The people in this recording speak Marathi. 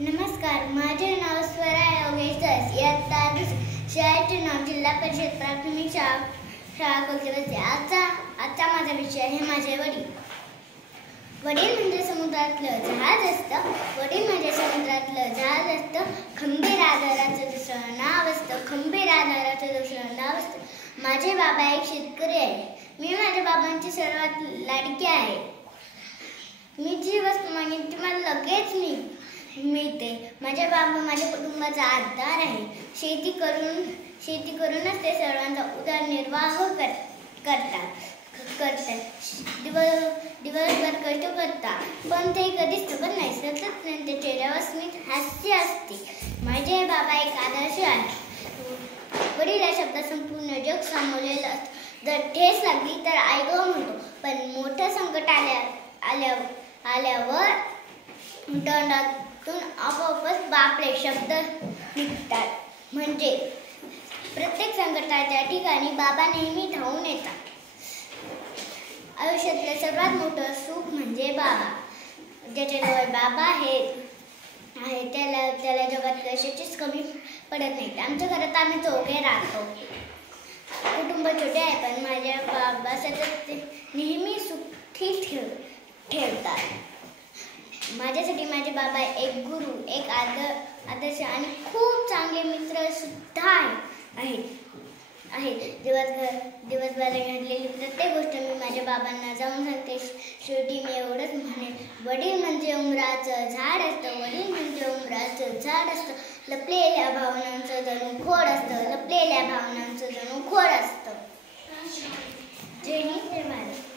नमस्कार, माझे नाव स्वरा योगेश दास. इयत्ता शाळेचे नाव जिल्हा परिषद प्राथमिक शाळा कोलकाता. आजचा माझा विषय आहे माझे वडील. वडील म्हणजे समुद्रातलं जहाज असतं. वडील म्हणजे समुद्रातलं जहाज असतं. खंबीर आधाराचं दुसरं नाव असतं. खंबीर आधाराचं दुसरं नाव असतं. माझे बाबा एक शेतकरी आहे. मी माझ्या बाबांची सर्वात लाडकी आहे. मी जी वस्तू मागेन ती मला लगेच मिळते. माझे बाबा माझ्या कुटुंबाचा आधार आहे. शेती करूनच ते सर्वांचा उदरनिर्वाह करतात. दिवसभर कष्ट करतात, पण ते कधीच थकत नाही. सतत त्यांच्या चेहऱ्यावर स्मित हास्य असते. माझे बाबा एक आदर्श आहे. वडील या शब्दात संपूर्ण जग सामावलेलं असतं. जर ठेच लागली तर आई गं म्हणतो, पण मोठं संकट आल्यावर तोंडातून आपोआपच बापरे शब्द निघतात. म्हणजे प्रत्येक संकटाच्या ठिकाणी बाबा नेहमी धावून येतात. आयुष्यातलं सर्वात मोठं सुख म्हणजे बाबा. ज्याच्याजवळ बाबा आहे त्याला जगात कशाचीच कमी पडत नाही. आमच्या घरात आम्ही चौघे राहतो. कुटुंब छोटे आहे, पण माझ्या बाबा सतत नेहमी सुखी ठेवतात. माझ्यासाठी माझे बाबा एक गुरु, एक आदर्श आणि खूप चांगले मित्र सुद्धा आहेत. दिवसभरात घडलेली प्रत्येक गोष्ट मी माझ्या बाबांना जाऊन सांगते. शेवटी मी एवढंच म्हणेन, वडील म्हणजे उंबराचं झाड असतं. वडील म्हणजे उंबराचं झाड असतं. लपलेल्या भावनांचं जणू खोड असतं. लपलेल्या भावनांचं जणू खोड असतं. जय हिंद, जय भारत.